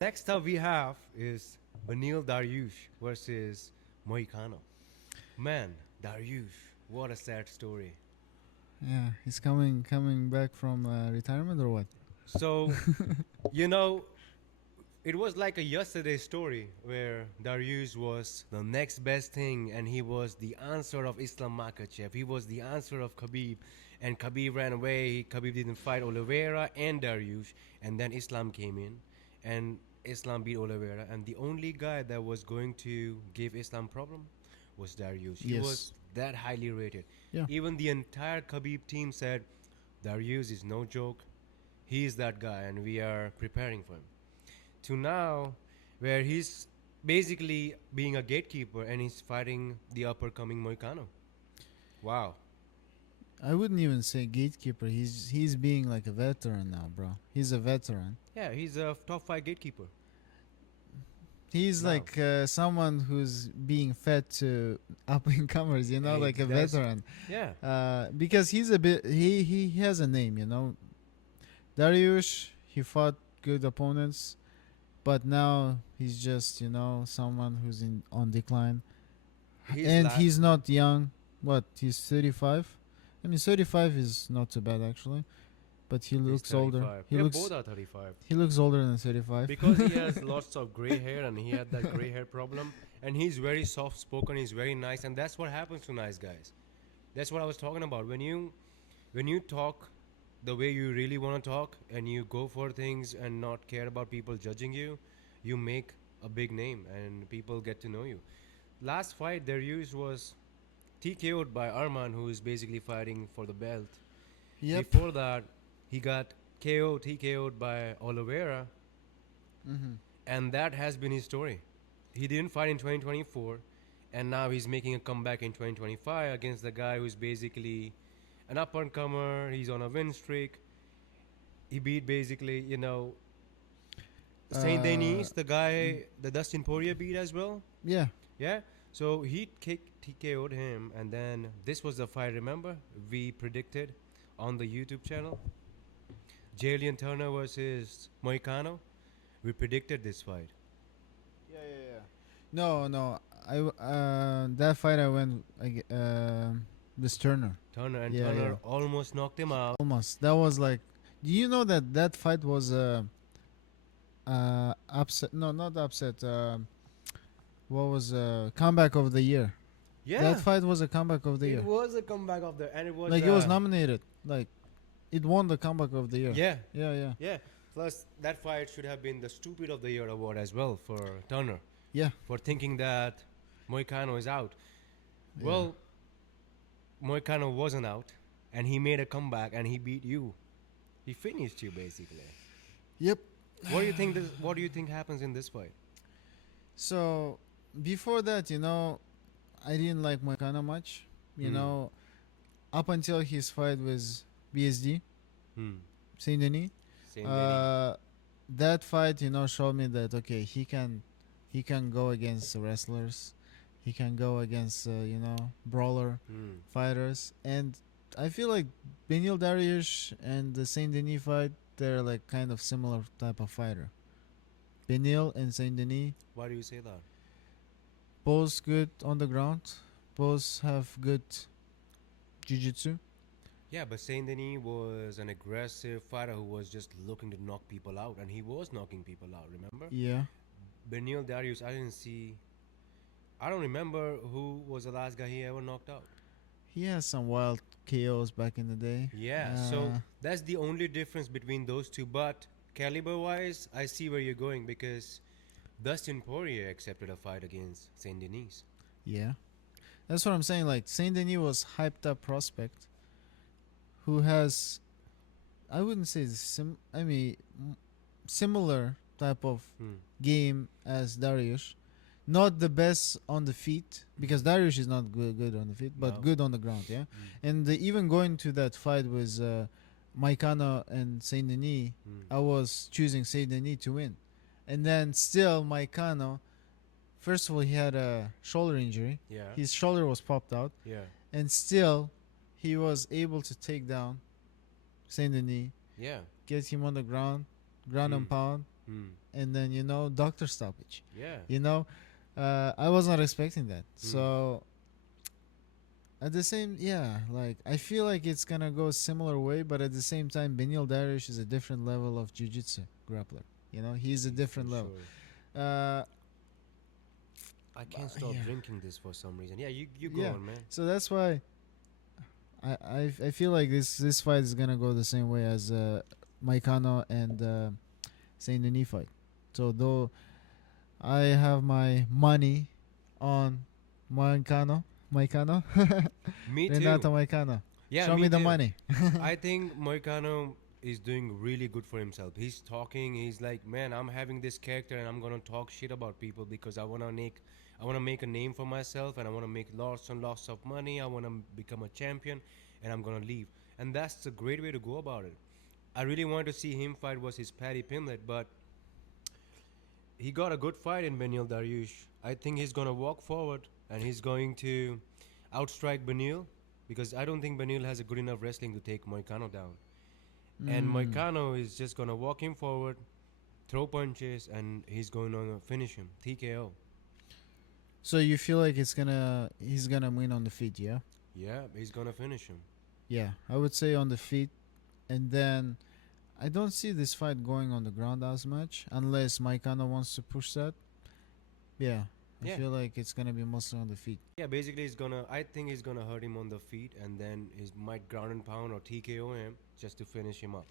Next up we have is Benil Dariush versus Moicano. Man, Dariush, what a sad story. Yeah, he's coming back from retirement or what? So, you know, it was like a yesterday story where Dariush was the next best thing and he was the answer of Islam Makhachev. He was the answer of Khabib. And Khabib ran away. Khabib didn't fight Oliveira and Dariush. And then Islam came in and Islam beat Oliveira. And the only guy that was going to give Islam problem was Dariush. He Yes. was that highly rated. Yeah. Even the entire Khabib team said Dariush is no joke. He is that guy and we are preparing for him to now where he's basically being a gatekeeper and he's fighting the upper coming Moicano. Wow. I wouldn't even say gatekeeper. He's being like a veteran now, bro. He's a veteran. Yeah, he's a top five gatekeeper. He's Now. like someone who's being fed to up and comers, Hey, like a that's- veteran. Yeah. Because he's a bit he has a name. Dariush, he fought good opponents, but now he's just someone who's on decline, he's not young. What, he's 35? I mean, 35 is not too bad actually, but he looks older. Both are 35. He looks older than 35 Because he has lots of gray hair and he had that gray hair problem. And he's very soft spoken, he's very nice, and that's what happens to nice guys. That's what I was talking about. When you talk the way you really want to talk and you go for things and not care about people judging you, you make a big name and people get to know you. Last fight Darius was TKO'd by Arman, who is basically fighting for the belt. Yep. Before that, he got TKO'd by Oliveira, Mm-hmm. and that has been his story. He didn't fight in 2024, and now he's making a comeback in 2025 against the guy who's basically an up and comer. He's on a win streak. He beat basically, Saint Denis, the guy the Dustin Poirier beat as well. Yeah. Yeah. So he TKO'd him, and then this was the fight. Remember, we predicted on the YouTube channel, Jalen Turner versus Moicano. We predicted this fight. Yeah. No. That fight I went with Turner. Turner and Yeah, Turner yeah. almost knocked him out. Almost. That was like. Do you know that fight was upset? No, not upset. What was comeback of the year? Yeah, That fight was a comeback of the it year. was a comeback of the, and it was Like it was nominated. Like it won the comeback of the year. Yeah, Yeah. yeah. Plus, that fight should have been the Stupid of the Year award as well for Turner Yeah. for thinking that Moicano is out. Well, Moicano wasn't out, and he made a comeback and he beat you. He finished you basically. Yep. What do you think? What do you think happens in this fight? So before that, I didn't like Moicano much. Up until his fight with BSD, Saint Denis. Same Benil. That fight, showed me that okay, he can go against wrestlers, he can go against brawler fighters, and I feel like Benil Dariush and the Saint Denis fight, they're like kind of similar type of fighter. Benil and Saint Denis, Why do you say that? both good on the ground, both have good jiu-jitsu. Yeah, but Saint Denis was an aggressive fighter who was just looking to knock people out, and he was knocking people out. Remember? Yeah. Benil Darius, I didn't see. I don't remember who was the last guy he ever knocked out. He has some wild KOs back in the day. Yeah, so that's the only difference between those two. But caliber-wise, I see where you're going because Dustin Poirier accepted a fight against Saint Denis. Yeah. That's what I'm saying. Like, Saint Denis was hyped up prospect who has, I wouldn't say similar type of game as Dariush. Not the best on the feet because Dariush is not good on the feet, but No. good on the ground. Yeah. And even going to that fight with Moicano and Saint Denis, I was choosing Saint Denis to win. And then still Moicano, first of all, he had a shoulder injury. Yeah. His shoulder was popped out. Yeah. And still, he was able to take down Saint Denis, Yeah. get him on the ground and pound, and then doctor stoppage. Yeah. You know, I was not expecting that. Hmm. So at the same, yeah, like I feel like it's gonna go similar way, but at the same time, Benil Dariush is a different level of jiu-jitsu grappler. He's a different For level. sure. Uh, I can't stop yeah, drinking this for some reason. Yeah, you go yeah. on, man. So that's why I feel like this fight is gonna go the same way as Moicano and Saint Denis fight. So though I have my money on Moicano, Me too. Renato Moicano. Yeah, Show me me the too. money. I think Moicano is doing really good for himself. He's talking. He's like, man, I'm having this character, and I'm gonna talk shit about people because I wanna make a name for myself, and I wanna make lots and lots of money. I wanna become a champion, and I'm gonna leave. And that's a great way to go about it. I really wanted to see him fight versus Paddy Pimlet, but he got a good fight in Benil Dariush. I think he's gonna walk forward and he's going to outstrike Beneil because I don't think Beneil has a good enough wrestling to take Moicano down. And Mm. Moicano is just gonna walk him forward, throw punches, and he's going to finish him TKO. So you feel like he's gonna win on the feet, yeah? Yeah, he's gonna finish him. Yeah, I would say on the feet, and then I don't see this fight going on the ground as much unless Moicano wants to push that. Yeah, I Yeah, feel like it's gonna be mostly on the feet. yeah. Basically, he's gonna. I think he's gonna hurt him on the feet, and then he might ground and pound or TKO him just to finish him up.